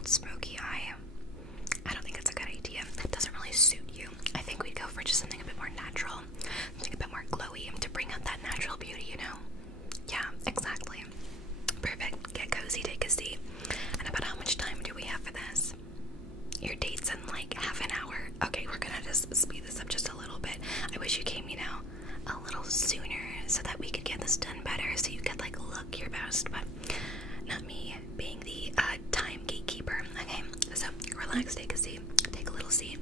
bold, smoky eye. I don't think it's a good idea. It doesn't really suit you. I think we'd go for just something a bit more natural, something a bit more glowy to bring out that natural beauty, you know? Yeah, exactly. Perfect. Get cozy, take a seat. And about how much time do we have for this? Your date's in like half an hour. Okay, we're gonna just speed this up just a little bit. I wish you came, you know, a little sooner so that we could get this done better, so you could like look your best, but not me being the time gatekeeper. Okay, so relax, take a seat, take a little seat,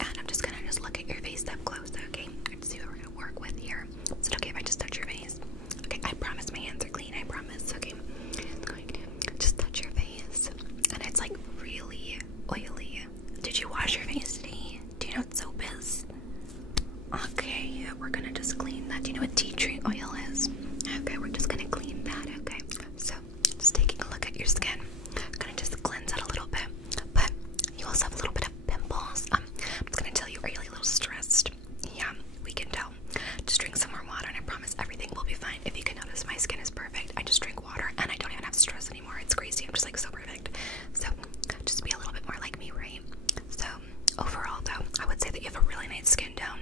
and I'm just gonna look at your face up close. Okay, let's see what we're gonna work with here. Is it okay if I just touch your face? Okay, I promise my hands are clean, I promise. Okay, I'm going to just touch your face, and it's like really oily. Did you wash your face today? Do you know what soap is? Okay, we're gonna just clean that. Do you know what tea tree oil is? Okay, we're just gonna clean that. Okay, so just taking a look at your skin. I'm gonna just cleanse it a little bit, but you also have a little bit of pimples. I'm just gonna tell you, are you a little stressed? Yeah, we can tell. Just drink some more water, and I promise everything will be fine. If you can notice, my skin is perfect. I just drink water, and I don't even have stress anymore. It's crazy. I'm just like so perfect. So just be a little bit more like me, right? So overall, though, I would say that you have a really nice skin tone,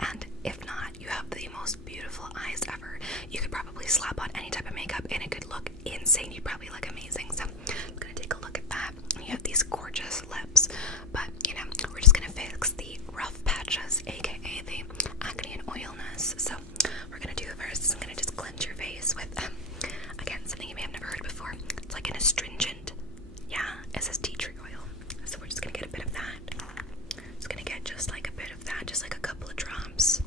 and if not, you have the most beautiful eyes ever. You could probably slap on any type of makeup, and it could look insane. You'd probably look amazing. So I'm gonna take a look at that. You have these gorgeous lips, but you know, we're just gonna fix the rough patches, aka the acne and oilness. So we're gonna do first, I'm gonna just cleanse your face with again, something you may have never heard before. It's like an astringent. Yeah, it says tea tree oil. So we're just gonna get a bit of that. Just gonna get just like a bit of that, just like a couple of drops.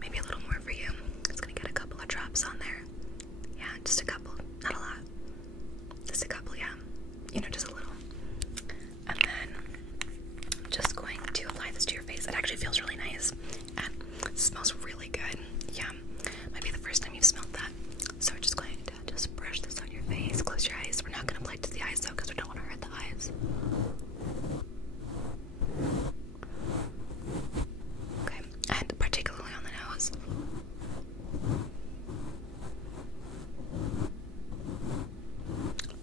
Maybe a little more for you. Just gonna get a couple of drops on there. Yeah, just a couple, not a lot. Just a couple, yeah. You know, just a little. And then I'm just going to apply this to your face. It actually feels really nice and it smells really good. Yeah, might be the first time you've smelled that. So we're just going to just brush this on your face. Close your eyes. We're not going to apply it to the eyes though, because we don't want to hurt the eyes. Okay, and particularly on the nose.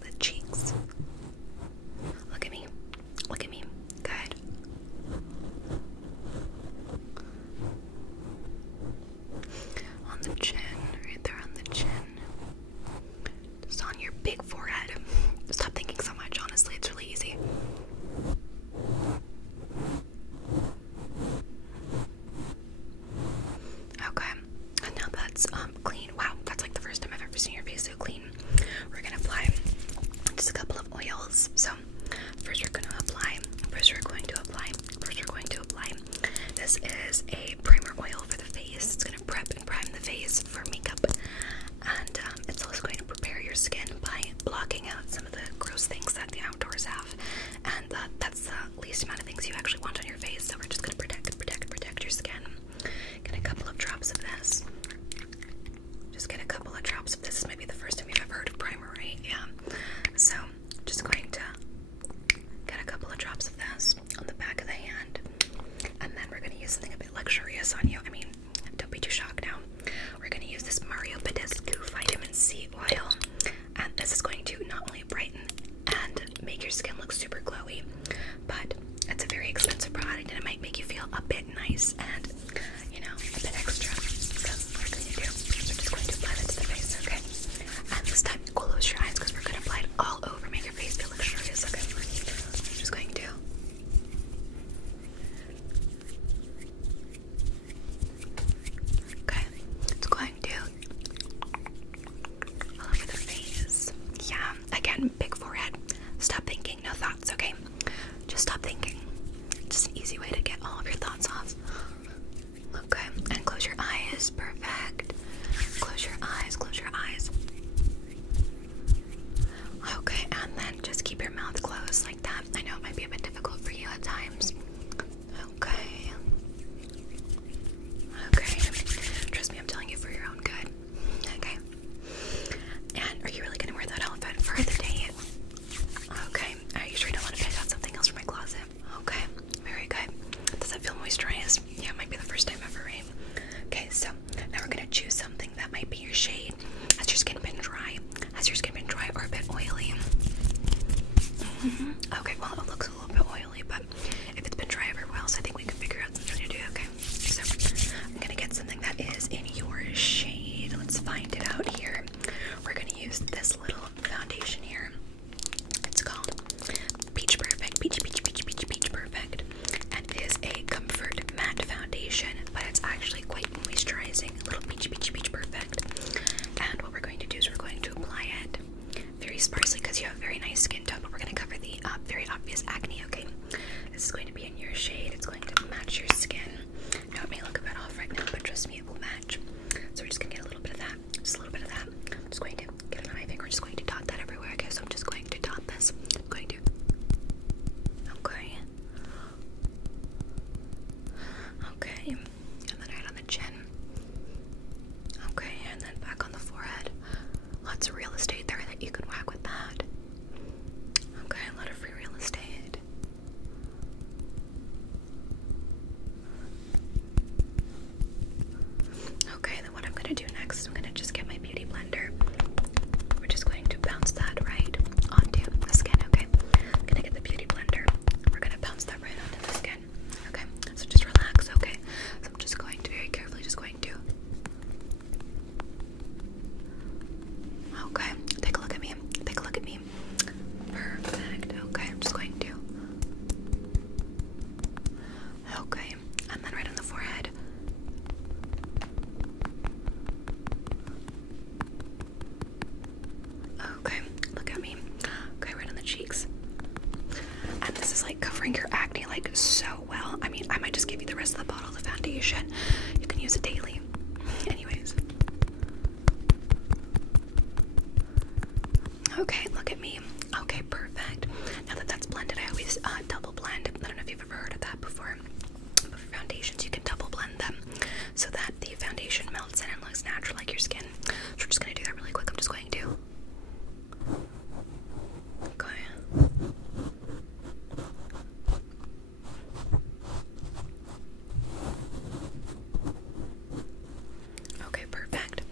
The cheeks. Look at me. Look at me. Good. On the chin, right there on the chin. Just on your big forehead. Stop thinking so much, honestly, it's really easy. Okay, and now that's clean. Wow, that's like the first time I've ever seen your face so clean. We're gonna apply just a couple of oils. So first we're going to apply. This is a primer oil for the face. It's going to prep and prime the face for makeup, and it's also going to prepare your skin by blocking out some of the gross things that the outdoors have, and that's the least amount of things you actually want on your face. So we're just going to protect your skin. Get a couple of drops of this. Just get a couple of drops of this. This might be the first time you've ever heard of primer, right? Yeah. So just going to get a couple of drops of this on the back of the hand, and then we're going to use something a bit luxurious on you. I mean, don't be too shocked now. We're going to use this Mario Badescu Vitamin C oil, and this is going to not only brighten and make your skin look super glowy, but it's a very expensive product, and it might make you feel a bit nice and, you know, a bit extra. So what we're going to do is we're just going to apply that to the face, okay? And this time, close your eyes, because we're going to apply it all over, make your face feel luxurious, okay? I'm just going to it's going to all over the face. Yeah, again, big forehead. Stop thinking, no thoughts, okay? Just stop thinking. Just an easy way to get all of your thoughts off. Okay, and close your eyes. Perfect. Close your eyes, close your eyes. Okay, and then just keep your mouth closed like that. I know it might be a bit difficult for you at times. Okay. Okay. Trust me, I'm telling you for your own good. Okay. And are you really gonna wear that outfit for the date? Okay. Are you sure you don't want to pick out something else from my closet? Okay. Very good. Does that feel moisturized? Yeah, it might be the first time ever, right? Okay, so now we're gonna choose something that might be your shade. Has your skin been dry? Has your skin been dry or a bit oily? Okay, well, it looks a little bit oily, but if it's been dry for a while, so I think we can figure out something to do, okay? So, I'm gonna get something that is in your shade. Let's find it out here. We're gonna use this little foundation here. It's called Peach Perfect. Peach Perfect. And it is a comfort matte foundation, but it's actually quite moisturizing. A little Peach Perfect. And what we're going to do is we're going to apply it very sparsely because you have very nice skin tone, but we're going to cover the very obvious acne, okay? This is going to be in your shade. It's going to match your skin. Now, it may look a bit off right now, but trust me, it will match. So we're just going to get a little bit of that. Just a little bit of that. I'm just going to get it on my finger. We're just going to dot that everywhere, okay? So I'm just going to dot this. I'm going to... Okay. Okay. And then right on the chin. Okay, and then back on the forehead. Lots of real estate there that you can whack with that. Okay, a lot of free real estate. Okay, then what I'm gonna do next is I'm gonna just get my beauty blender. We're just going to bounce that right onto the skin, okay? I'm gonna get the beauty blender. We're gonna bounce that right onto the skin. Okay, so just relax, okay? So I'm just going to very carefully, just going to... Okay, take a look at me. Take a look at me. Perfect. Okay, I'm just going to... Okay, and then right on the forehead. Okay, look at me. Okay, right on the cheeks. And this is like covering your acne like so well. I mean, I might just give you the rest of the bottle of the foundation. You can use it daily. Anyways. Okay, look at me. Okay, perfect. Now that that's blended, I always double blend. I don't know if you've ever heard of that before. But for foundations, you can double blend them so that the foundation melts in and looks natural like your skin. So we're just going to do that really quick. I'm just going to... Okay. Okay, perfect.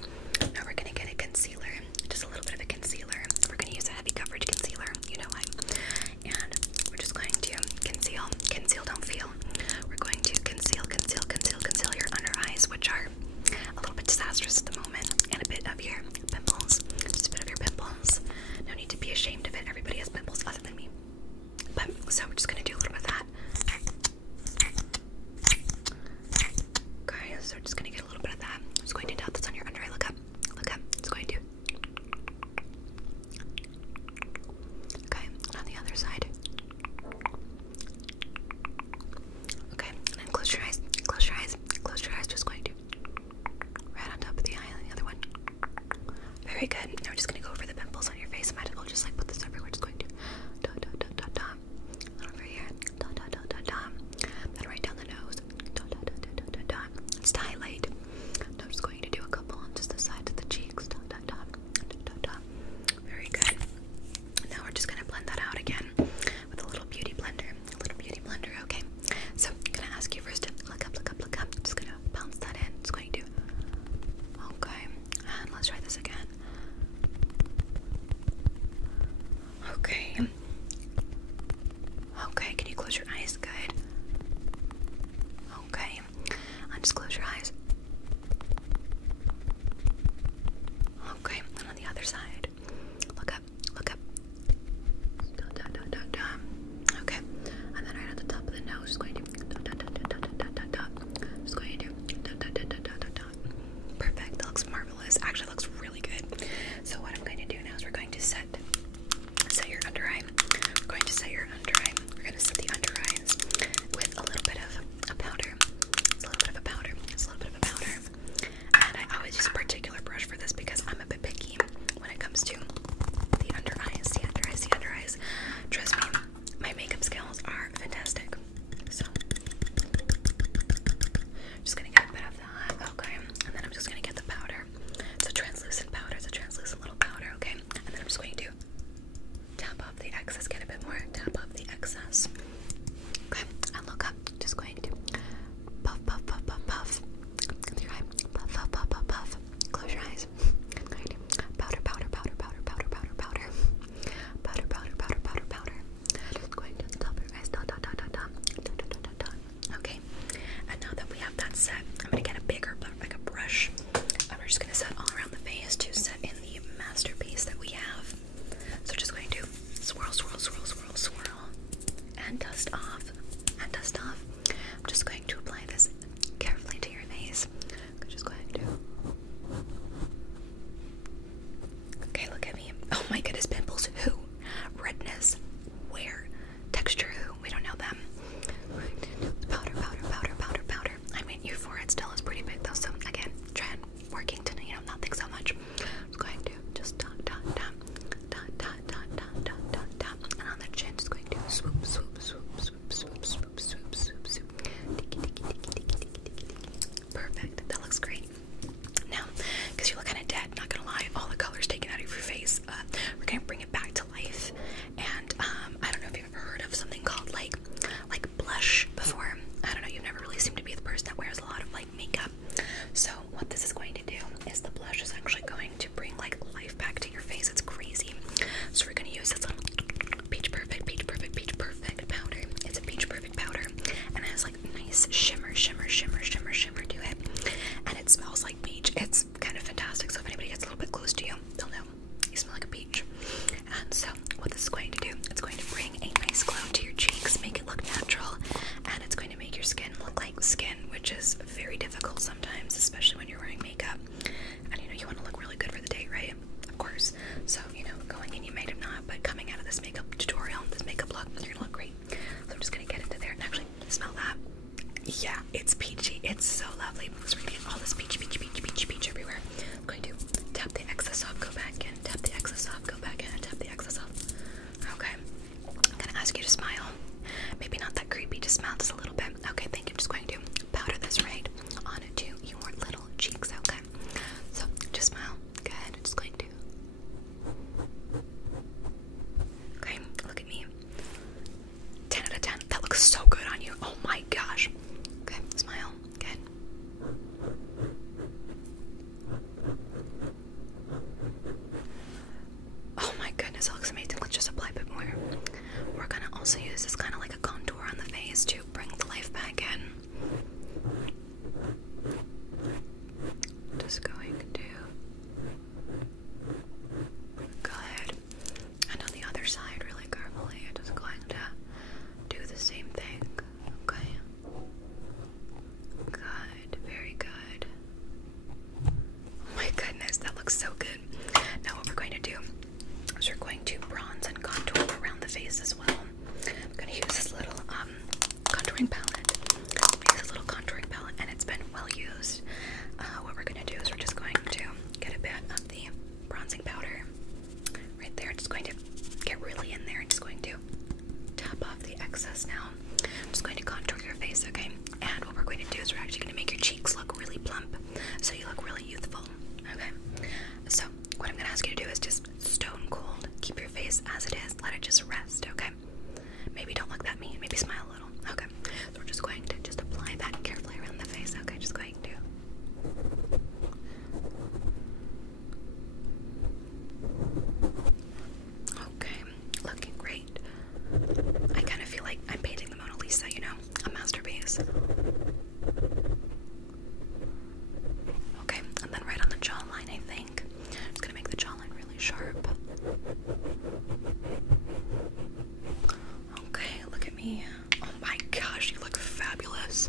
Now we're going to get a concealer. Just a little bit of a concealer. We're going to use a heavy coverage concealer. You know why. And we're just going to conceal. Conceal, don't feel. We're going to conceal your under eyes, which are a little bit disastrous at the moment. And a bit of your pimples. Just a bit of your pimples. No need to be ashamed of it. Everybody has pimples other than me. But, so we're just going to do a little bit of that. Okay, so we're just going to get a little bit of that. I'm just going to dot this on your under eye. Look up. Look up. It's going to... Okay, on the other side. Okay, and then close your eyes. Close your eyes. Close your eyes. Just going to... Right on top of the eye on the other one. Very good. Now we're just going to go over the pimples on your face. Might as well just like put this everywhere. Just going to... Dot, dot, dot, dot, dot. And over here. Dot, dot, dot, dot, dot. Then right down the nose. Dot, dot, dot, dot, dot, dot. It's to highlight. Now I'm just going to do a couple on just the sides of the cheeks. Dot, dot, dot. Dot, dot, dot. Very good. Now we're just going to blend that out again with a little beauty blender. A little beauty blender, okay? So I'm going to ask you first to look up, look up, look up. Just going to bounce that in. It's going to... Okay. And let's try this again. Okay. Okay, can you close your eyes? Good. Okay. And just close your eyes. Okay, and on the other side. Look up, look up. Dot, dot, dot, dot, dot. Okay, and then right at the top of the nose, just going to dot, dot, dot, dot, dot, dot, dot, dot. Just going to do dot, dot, dot, dot, dot, dot, dot. Perfect, that looks marvelous. Actually, looks really good. So what I'm going to do now is we're going to set your under eye. We're going to set your under eye. We're going to set the under eyes with a little bit of a powder. It's a little bit of a powder. It's a little bit of a powder. And I always use a particular brush for this because I'm a bit picky when it comes excess now. I'm just going to contour your face, okay? And what we're going to do is we're actually going to make your cheeks look really plump, so you look really youthful, okay? So what I'm going to ask you to do is just stone cold. Keep your face as it is. Let it just rest, okay? Maybe don't look that mean. Maybe smile a little, okay? So we're just going to just apply that carefully around the face, okay? Just going to. Okay, looking great. I kind of feel like I'm painting the Mona Lisa, you know? A masterpiece. Okay, and then right on the jawline, I think. I'm just gonna make the jawline really sharp. Okay, look at me. Oh my gosh, you look fabulous.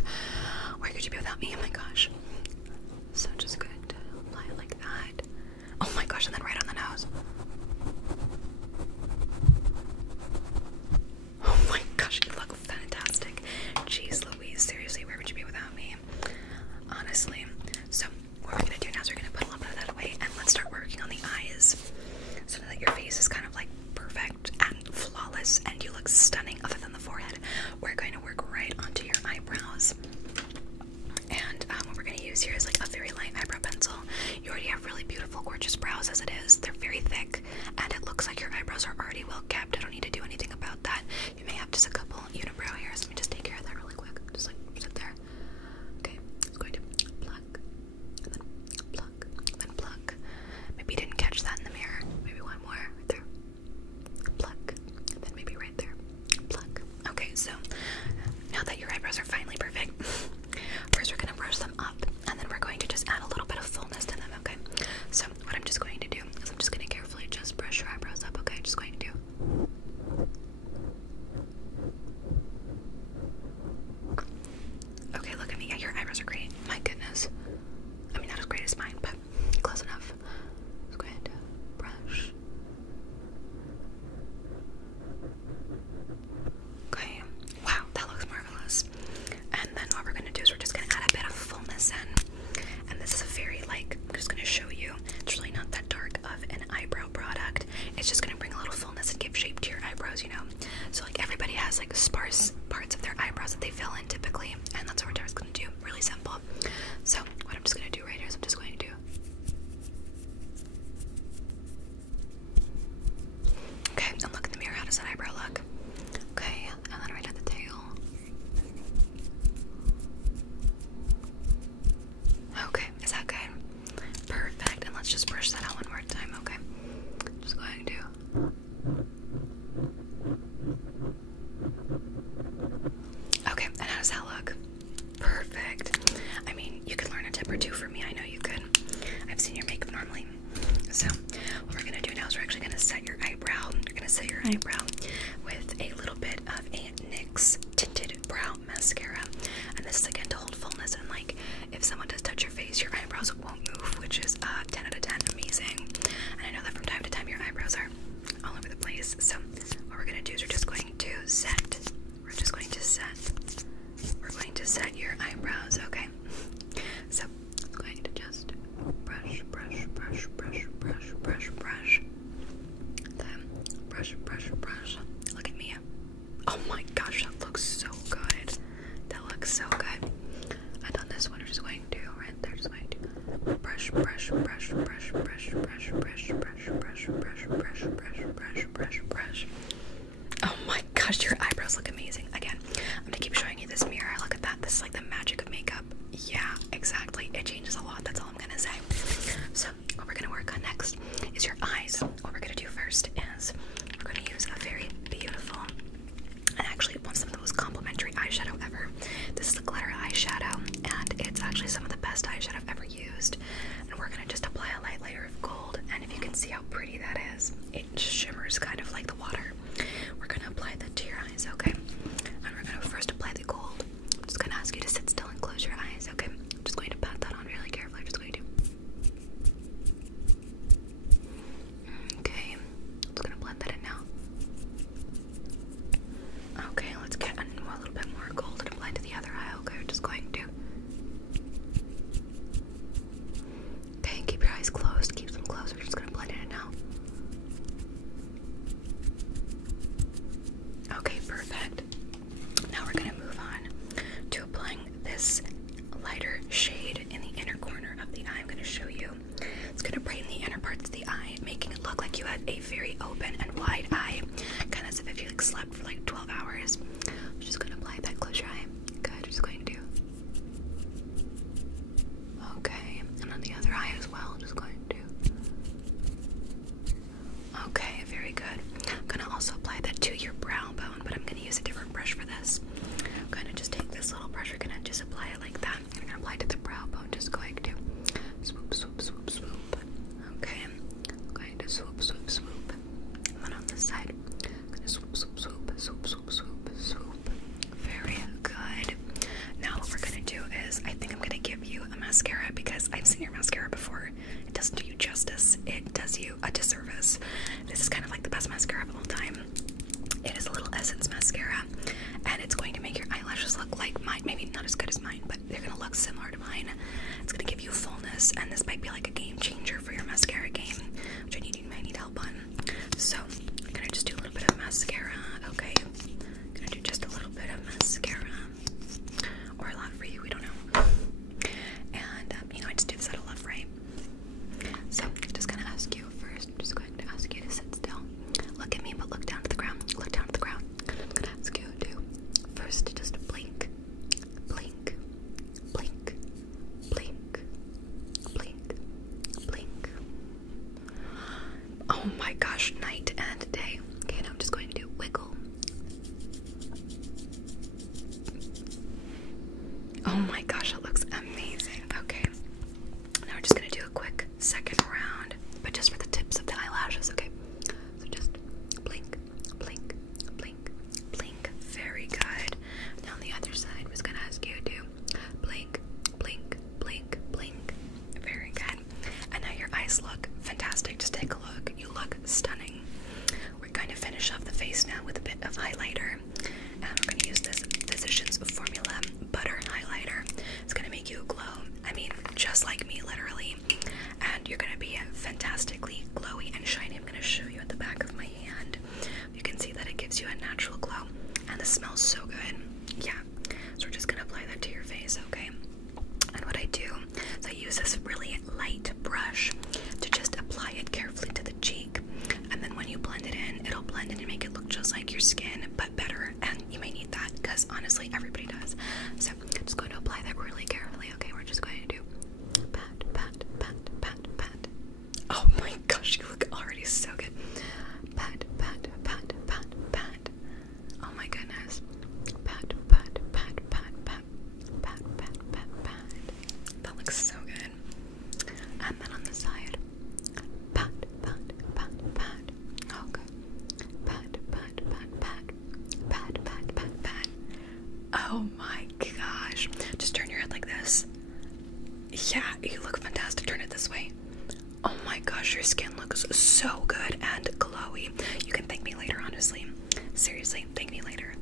Where could you be without me? Oh my gosh. So just going to apply it like that. Oh my gosh, and then right on the nose. Oh my gosh, you look fantastic. Jeez Louise, seriously, where would you be without me? Honestly. So what we're gonna do now is we're gonna put a little bit of that away and let's start working on the eyes. So that your face is kind of like perfect and flawless and you look stunning other than the forehead. We're going to work right onto your eyebrows. And what we're going to use here is like a very light eyebrow pencil. You already have really beautiful, gorgeous brows as it is. They're very thick and it looks like your eyebrows are already well kept. I don't need to do anything about that. You may have just a couple unibrow hairs. Let me just take care of that really quick. Just like sit there. Okay, it's going to pluck, and then pluck, and then pluck. Maybe you didn't catch that in the mirror. Maybe one more right there. Pluck, and then maybe right there. Pluck. Okay, so now that your eyebrows are finally perfect, first we're going to brush them up, and then we're going to just add a little bit of fullness to them, okay? So what I'm just going to do is I'm just going to carefully just brush your eyebrows up, okay? Just going to do. Okay, look at me. Yeah, your eyebrows are great. My goodness. I mean, not as great as mine, but close enough. Just going to brush. Okay. Wow, that looks marvelous. And then what we're going to do is we're just going to add a bit of fullness in. And this is a very, like, I'm just going to show you. It's really not that dark of an eyebrow product. It's just going to bring a little fullness and give shape to your eyebrows, you know? So, like, everybody has, like, sparse parts of their eyebrows that they fill in typically. And that's what we're just going to do. Really simple. So, what I'm just going to do right here is I'm just going to do. Okay, and look in the mirror. How does that eyebrow look? Okay, and then right at the tail. Okay, is that good? Perfect. And let's just brush that out one more time, okay? Just going to. Okay, and how does that look? Perfect. I mean, you could learn a tip or two from me. I know you could. I've seen your makeup normally. So, what we're going to do now is we're actually going to set your eyebrow. We're going to set your eyebrow with a little bit of a NYX tinted brow mascara. And this is again to hold fullness and like if someone does touch your face, your eyebrows won't move, which is 10 out of 10 amazing. And I know that from time to time your eyebrows are all over the place. So what we're going to do is we're just going to set. We're just going to set. We're going to set your eyebrows, okay? So I'm going to just brush, brush, brush, brush, brush, brush, brush. Then brush, brush, brush. Look at me. Oh my gosh, that looks so good. That looks so good. And on this one, we're just going to right there, just going to brush, brush, brush, brush, brush, brush, brush, brush, brush, brush, brush, brush, brush, brush, brush. Oh my gosh, your eyebrows look amazing. Again, I'm gonna keep showing you this mirror. Look at that. This is like the magic of makeup. Yeah, exactly. It changes a lot. That's all I'm gonna say. So what we're gonna work on next is your eyes. What we're gonna do first is we're gonna use a very beautiful and actually one of the most complimentary eyeshadow ever. This is the glitter eyeshadow, and it's actually some of the best eyeshadow I've ever used. And we're gonna just apply a light layer of gold, and if you can see how pretty that is, it shimmers kind of like the water. We're gonna apply that to your eyes, okay? And we're gonna first apply the gold. I'm just gonna ask you to sit still and close your eyes, okay? I'm just going to pat that on really carefully. I'm just going to. Okay, I'm just gonna blend that in now. Okay, let's get a little bit more gold and apply to the other eye. Okay, we're just going to. Okay, keep your eyes closed. Keep them closed. We're just gonna blend it in now. Okay, perfect. Oh my gosh, it looks amazing. Okay, now we're just gonna do a quick second round, but just for the tips of the eyelashes, okay? So just blink, blink, blink, blink. Very good. Now on the other side, I was gonna ask you to blink, blink, blink, blink. Very good. And now your eyes look fantastic. Just take a look. You look stunning. We're going to finish off the face now with a bit of highlighter. And we're going to use this Physicians Formula Butter Highlighter. It's going to make you glow. I mean, just like me, literally. And you're going to be fantastically glowy and shiny. I'm going to show you at the back of my hand. You can see that it gives you a natural glow. And this smells so good. Yeah. So we're just going to apply that to your face, okay? And what I do is I use this really light brush to just apply it carefully to the cheek. And then when you blend it in, it'll blend in and make it look just like your skin, but better. And you may need that because honestly, everybody does. So I'm just going to apply that really carefully, okay? We're just going to do pat, pat, pat, pat, pat. Oh my gosh, you look already so good. Pat, pat, pat, pat, pat. Oh my goodness. Pat, pat, pat, pat, pat, pat, pat, pat, pat. That looks so good. And then on the side, pat, pat, pat, pat. Okay. Pat, pat, pat, pat, pat, pat, pat, pat. Oh my gosh. Just turn your head like this. Yeah, you look fantastic. Turn it this way. Oh my gosh, your skin looks so good and glowy. You can thank me later, honestly. Seriously, thank me later.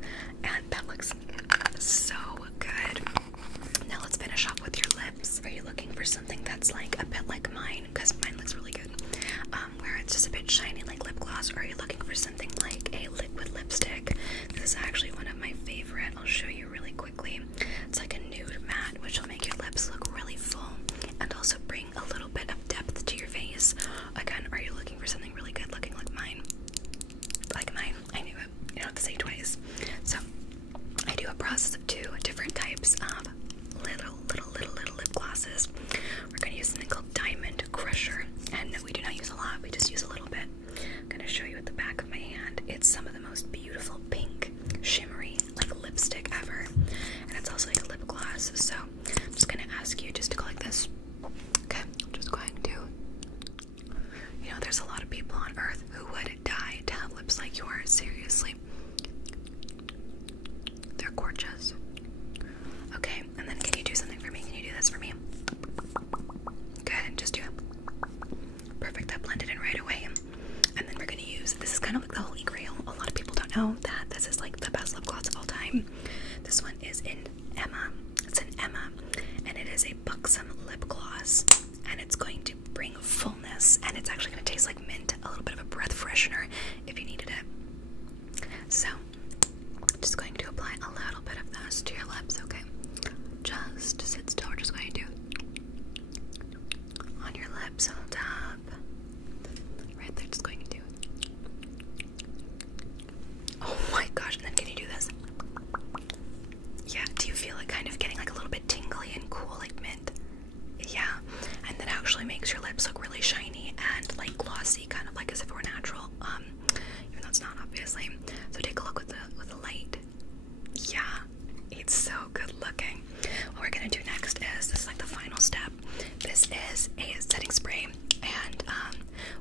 And that looks so good. Now let's finish off with your lips. Are you looking for something that's like a bit like mine? Because mine looks really good. Where it's just a bit shiny like lip gloss. Or are you looking for something like a liquid lipstick? This is actually one of my favorite. I'll show you really quickly. It's like a nude matte, which will make your lips look really full and also bring a little bit of depth to your face. Again, are you looking for something really good looking like mine? Like mine? I knew it. You don't have to say it twice. So I do a process of 2 different types of little lip glosses. We're going to use something called Diamond Crusher, and no, we do not use a lot, we just use a little bit. I'm going to show you at the back of my hand. It's some of the most beautiful pink, shimmery, like lipstick ever, and it's also like a lip gloss. So I'm just going to ask you just to go like this. Okay, I'm just going to, you know, there's a lot of people on earth who would die to have lips like yours, seriously. They're gorgeous. Okay, and then can you do something for me? Can you do this for me? Good, just do it. Perfect, that blended in right away. And then we're gonna use, this is kind of like the holy grail. A lot of people don't know that this is like the best lip gloss of all time. This one is in Emma. It's in Emma, and it is a buxom lip gloss. And it's going to bring fullness, and it's actually gonna taste like mint, a little bit of a breath freshener if you needed it. So, I'm just going to apply a little bit of this to your lips, okay? Just sit still. We're just going to do on your lips, hold up. Right there, just going to do. Oh my gosh, and then can you do this? Yeah, do you feel it kind of getting like a little bit tingly and cool like mint? Yeah, and that actually makes your lips look really shiny and like glossy, kind of like as if it were natural. Even though it's not, obviously. So take a look with the light. Yeah, it's so good looking. What we're gonna do next is, this is like the final step. This is a setting spray, and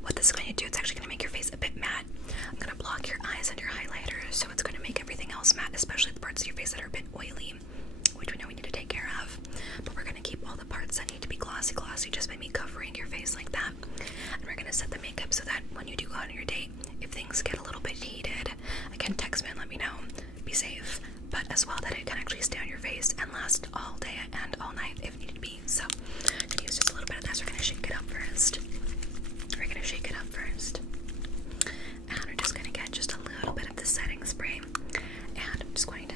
what this is going to do, it's actually going to make your face a bit matte. I'm going to block your eyes and your highlighters, so it's going to make everything else matte, especially the parts of your face that are a bit oily, which we know we need to take care of. But we're going to keep all the parts that need to be glossy just by me covering your face like that. And we're going to set the makeup so that when you do go on your date, if things get a little bit heated, again, text me and let me know. Be safe. But as well, that it can actually stay on your face and last all day and all night if needed be. So I'm going to use just a little bit of this. We're going to shake it up first. And we're just going to get just a little bit of the setting spray. And I'm just going to